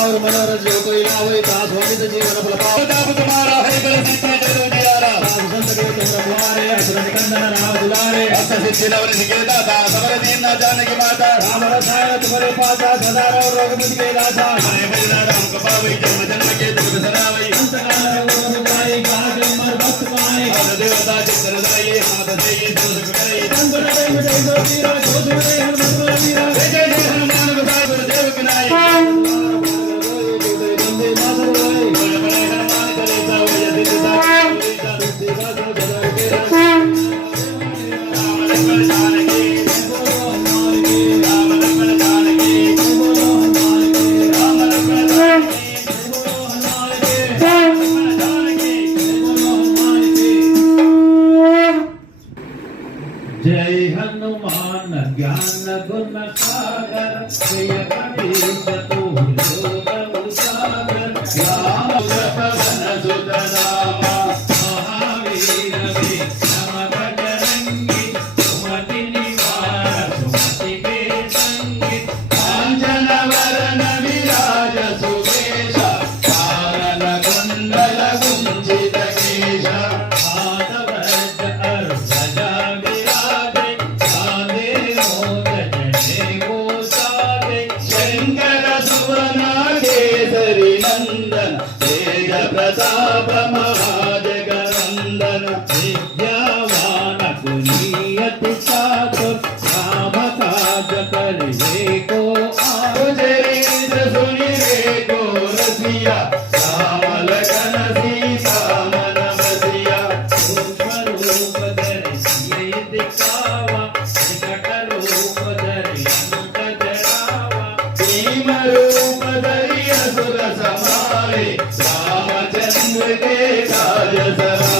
और मनोरथ जो कोई लावे तास वनित जीवन फल पाओ ताप तुम्हारा है बल सिद्धि जरूर दियारा संत के तुम रघुवारे असुर निकंदन राम दुलारे अस सिद्धि नवल निकेता ता सबर दीन न जानकी माता राम रसायन तुम्हारे पासा सदा रोग मुझ के दाता हरे भजन राम कपावै जन्म जन्म के दुख सदावै अंत काल रोग पाई गाज मर भक्त पाए हर देवता चित्त दाई हाथ देई दोष करे संत रे जय जो वीरा जो रे हनुमान वीरा जय जय हनुमान बसा देव विनायक जय हनुमान ज्ञान गुण सागर जय कपीश तु सागर राम पवन सुत नामा महावीर विक्रम बजरंगी सुमति निवार सुमति के संगी कांचन वरण विराज सुवेश कानन कुंडल कुंचित केश प्रताप महाजगवंदन विद्यावान गुणियति चातुर राम काज करिवे को आचरित सुनिवे को रसिया राम लखन